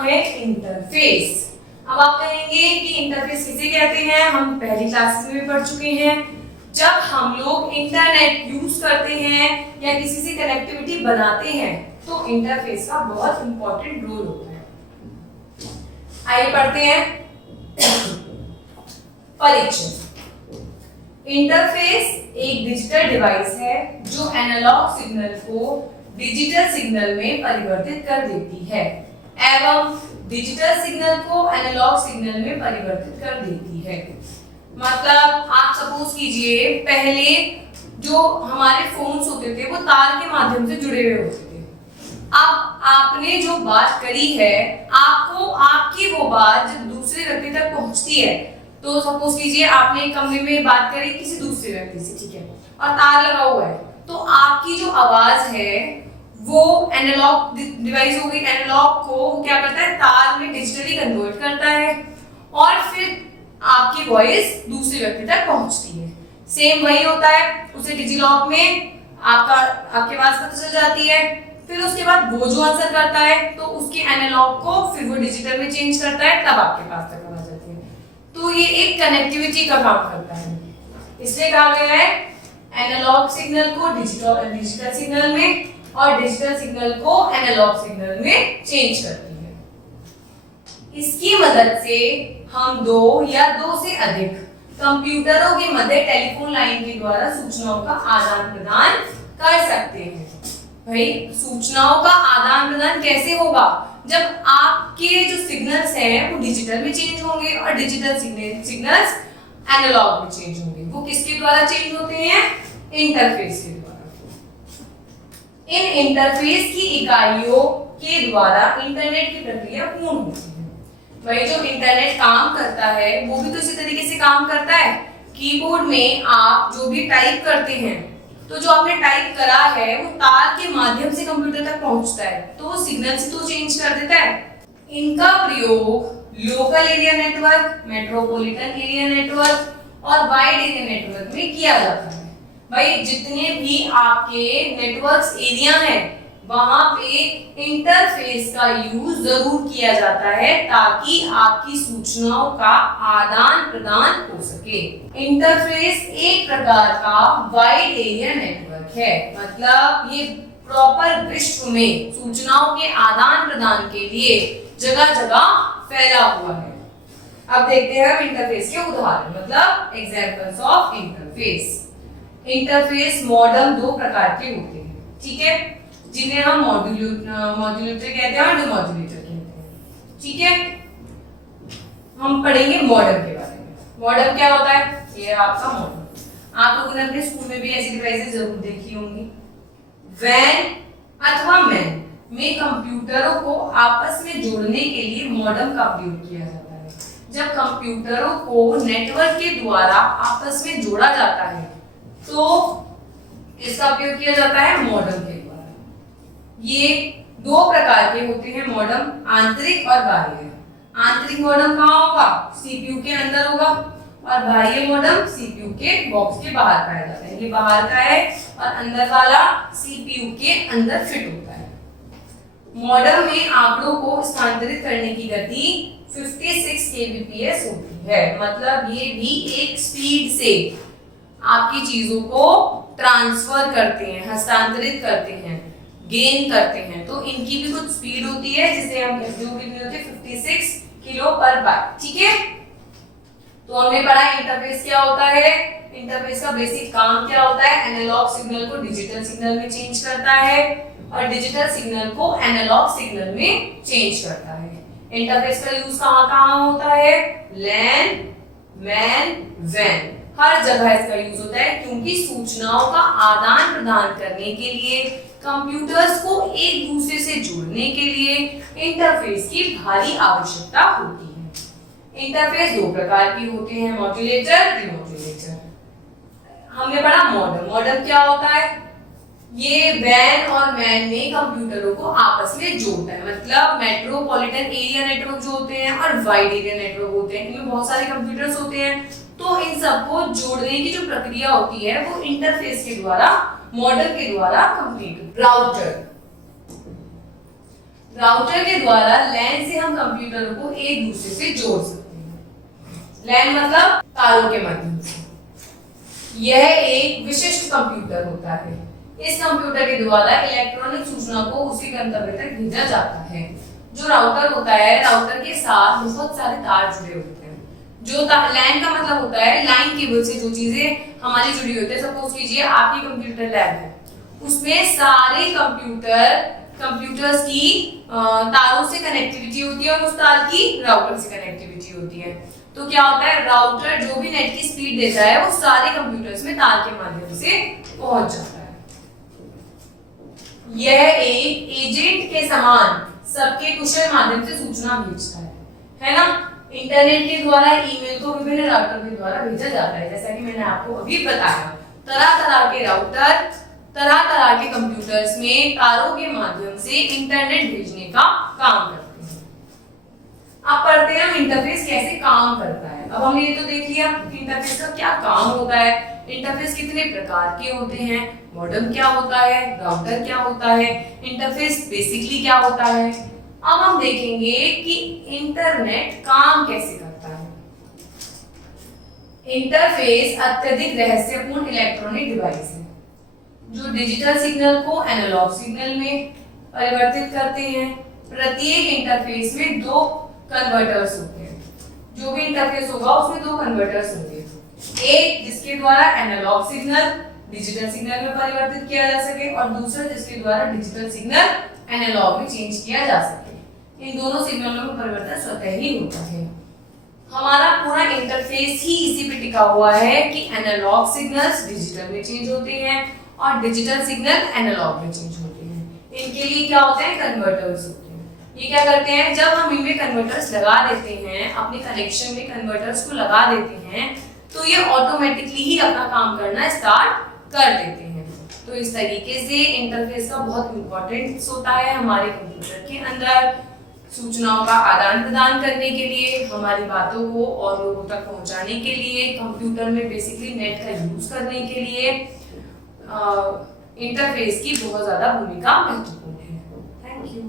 नाम है इंटरफेस। अब आप कहेंगे कि इंटरफेस किसे कहते हैं, हम पहली क्लास में भी पढ़ चुके हैं। जब हम लोग इंटरनेट यूज करते हैं या किसी से कनेक्टिविटी बनाते हैं तो इंटरफेस का बहुत इंपॉर्टेंट रोल होता है। आइए पढ़ते हैं परिचय। इंटरफेस एक डिजिटल डिवाइस है जो एनालॉग सिग्नल को डिजिटल सिग्नल में परिवर्तित कर देती है एवं डिजिटल सिग्नल को एनालॉग सिग्नल में परिवर्तित कर देती है। मतलब आप सपोज कीजिए पहले जो हमारे फोन्स होते थे वो तार के माध्यम से जुड़े हुए होते थे। अब आपने जो बात करी है, आपको आपकी वो बात जब दूसरे व्यक्ति तक पहुंचती है, तो सपोज कीजिए आपने एक कमरे में बात करी किसी दूसरे व्यक्ति से, ठीक है, और तार लगा हुआ है, तो आपकी जो आवाज है वो एनालॉग डिवाइस हो गई, एनालॉग को क्या करता है, तार में डिजिटली कन्वर्ट करता है और फिर आपकी वॉइस दूसरे व्यक्ति तक पहुंचती है। सेम वही होता है, उसे डिजिलॉक में आपके पास पता चल जाती है, फिर उसके बाद वो जो आंसर करता है तो उसके एनालॉग को फिर वो डिजिटल में चेंज करता है, तब आपके पास तक आ जाती है। तो ये एक कनेक्टिविटी का काम करता है, इसलिए कहा गया है एनालॉग सिग्नल को डिजिटल सिग्नल में और डिजिटल सिग्नल को एनालॉग सिग्नल में चेंज करती है। इसकी मदद से हम दो या दो से अधिक कंप्यूटरों के मध्य टेलीफोन लाइन के द्वारा सूचनाओं का आदान प्रदान कर सकते हैं। भाई सूचनाओं का आदान प्रदान कैसे होगा, जब आपके जो सिग्नल्स हैं वो डिजिटल में चेंज होंगे और डिजिटल सिग्नल्स एनालॉग में चेंज होंगे। वो किसके द्वारा चेंज होते हैं, इंटरफेस के द्वारा। इन इंटरफेस की इकाइयों के द्वारा इंटरनेट की प्रक्रिया पूर्ण होती है। भाई जो इंटरनेट काम करता है वो भी तो इसी तरीके से काम करता है। कीबोर्ड में आप जो भी टाइप करते हैं तो जो आपने टाइप करा है वो तार के माध्यम से कंप्यूटर तक पहुंचता है, तो वो सिग्नल से तो चेंज कर देता है। इनका प्रयोग local area network, metropolitan area network और वाइड एरिया नेटवर्क में किया जाता है। भाई जितने भी आपके नेटवर्क्स एरिया हैं वहां पे इंटरफेस का यूज जरूर किया जाता है ताकि आपकी सूचनाओं का आदान प्रदान हो सके। इंटरफेस एक प्रकार का वाइड एरिया नेटवर्क है, मतलब ये प्रॉपर विश्व में सूचनाओं के आदान प्रदान के लिए जगह जगह फैला हुआ है। अब देखते हैं हम इंटरफेस के उदाहरण, मतलब examples of interface. Interface modem दो प्रकार के होते हैं, ठीक है, जिन्हें हम मॉड्यूलेटर कहते हैं और डिमॉड्यूलेटर कहते हैं, ठीक है। हम पढ़ेंगे मॉडम के बारे में। मॉडम क्या होता है, ये आपका मॉडम। आप लोगों ने अपने स्कूल में भी ऐसी डिवाइसेस जरूर देखी होंगी। वैन अथवा मैन में कंप्यूटरों को आपस में जोड़ने के लिए मॉडम का प्रयोग किया जाता है। जब कंप्यूटरों को नेटवर्क के द्वारा आपस में जोड़ा जाता है तो इसका प्रयोग किया जाता है मॉडम के द्वारा। ये दो प्रकार के होते हैं मॉडम, आंतरिक और बाह्य। आंतरिक मॉडम कहाँ होगा, सीपीयू के अंदर होगा, और बाह्य मॉडम सीपीयू के बॉक्स के बाहर पाया जाता है। ये बाहर का है और अंदर वाला सीपीयू के अंदर फिट होता है। मॉडम में आंकड़ों को स्थानांतरित करने की गति 56 kbps होती है, मतलब ये भी एक स्पीड से आपकी चीजों को ट्रांसफर करते हैं, हस्तांतरित करते हैं, गेन करते हैं। तो इनकी भी कुछ स्पीड होती है जिसे हम जो भी होते हैं 56 किलो पर बाइट, ठीक है। तो हमने पढ़ा इंटरफेस क्या होता है। इंटरफेस का बेसिक काम क्या होता है, एनालॉग सिग्नल को डिजिटल सिग्नल में चेंज करता है और डिजिटल सिग्नल को एनालॉग सिग्नल में चेंज करता है। इंटरफेस का यूज कहाँ होता है, लैन, मैन, वैन, हर जगह इसका यूज होता है, क्योंकि सूचनाओं का आदान प्रदान करने के लिए, कंप्यूटर्स को एक दूसरे से जोड़ने के लिए इंटरफेस की भारी आवश्यकता होती है। इंटरफेस दो प्रकार की होते हैं, मॉड्यूलेटर, डिमॉड्यूलेटर। हमने पढ़ा मॉडम। मॉडम क्या होता है, ये वैन और मैन में कंप्यूटरों को आपस में जोड़ता है, मतलब मेट्रोपॉलिटन एरिया नेटवर्क जो होते हैं और वाइड एरिया नेटवर्क होते हैं, इनमें बहुत सारे कंप्यूटर्स होते हैं, तो इन सबको जोड़ने की जो प्रक्रिया होती है वो इंटरफेस के द्वारा, मॉडम के द्वारा कंप्लीट। राउटर राउटर के द्वारा लैन से हम कंप्यूटरों को एक दूसरे से जोड़ सकते हैं। लैन मतलब तारों के माध्यम से। यह एक विशिष्ट कंप्यूटर होता है। इस कंप्यूटर के द्वारा इलेक्ट्रॉनिक सूचना को उसी गंतव्य तक भेजा जाता है। जो राउटर होता है, राउटर के साथ बहुत सारे तार जुड़े होते हैं। जो लैन का मतलब होता है लाइन केबल से जो चीजें हमारी जुड़ी होती है। सपोज कीजिए आपकी कंप्यूटर लैब है, उसमें सारे कंप्यूटर्स की तारों से कनेक्टिविटी होती है और उस तार की राउटर से कनेक्टिविटी होती है। तो क्या होता है, राउटर जो भी नेट की स्पीड देता है वो सारे कंप्यूटर्स में तार के माध्यम से पहुंच जाता है। यह एक एजेंट के समान सबके कुशल माध्यम से सूचना भेजता है ना। इंटरनेट के द्वारा ईमेल को विभिन्न राउटर के द्वारा भेजा जाता है। जैसा कि मैंने आपको अभी बताया, तरह तरह के राउटर तरह तरह के कंप्यूटर्स में तारों के माध्यम से इंटरनेट भेजने का काम करते हैं। अब पढ़ते हैं हम इंटरफेस कैसे काम करता है। अब हमने ये तो देख लिया इंटरफेस का क्या काम होता है, इंटरफेस कितने प्रकार के होते हैं, मॉडेम क्या होता है, राउटर क्या होता है, इंटरफेस बेसिकली क्या होता है। अब हम देखेंगे कि इंटरनेट काम कैसे करता है। इंटरफेस अत्यधिक रहस्यपूर्ण इलेक्ट्रॉनिक डिवाइस है जो डिजिटल सिग्नल को एनालॉग सिग्नल में परिवर्तित करते हैं। प्रत्येक इंटरफेस में दो कन्वर्टर्स होते हैं। जो भी इंटरफेस होगा उसमें दो कन्वर्टर्स होंगे, एक जिसके द्वारा एनालॉग सिग्नल डिजिटल सिग्नल में परिवर्तित किया जा सके और दूसरा जिसके द्वारा डिजिटल सिग्नल एनालॉग में चेंज किया जा सके। इन दोनों सिग्नलों में परिवर्तन स्वतः ही होता है। हमारा पूरा इंटरफेस ही इसी पे टिका हुआ है कि एनालॉग सिग्नल्स डिजिटल में चेंज होते हैं और डिजिटल सिग्नल एनालॉग में चेंज होते हैं। इनके लिए क्या होते हैं, कन्वर्टर्स होते हैं। ये क्या करते हैं, जब हम इनमें कन्वर्टर्स लगा देते हैं, अपने कनेक्शन में कन्वर्टर्स को लगा देते हैं, तो ये ऑटोमेटिकली ही अपना काम करना स्टार्ट कर देते हैं। तो इस तरीके से इंटरफेस का बहुत इंपॉर्टेंस होता है हमारे कंप्यूटर के अंदर सूचनाओं का आदान प्रदान करने के लिए, हमारी बातों को और लोगों तक पहुंचाने के लिए, कंप्यूटर में बेसिकली नेट का यूज करने के लिए इंटरफेस की बहुत ज्यादा भूमिका महत्वपूर्ण है। Thank you.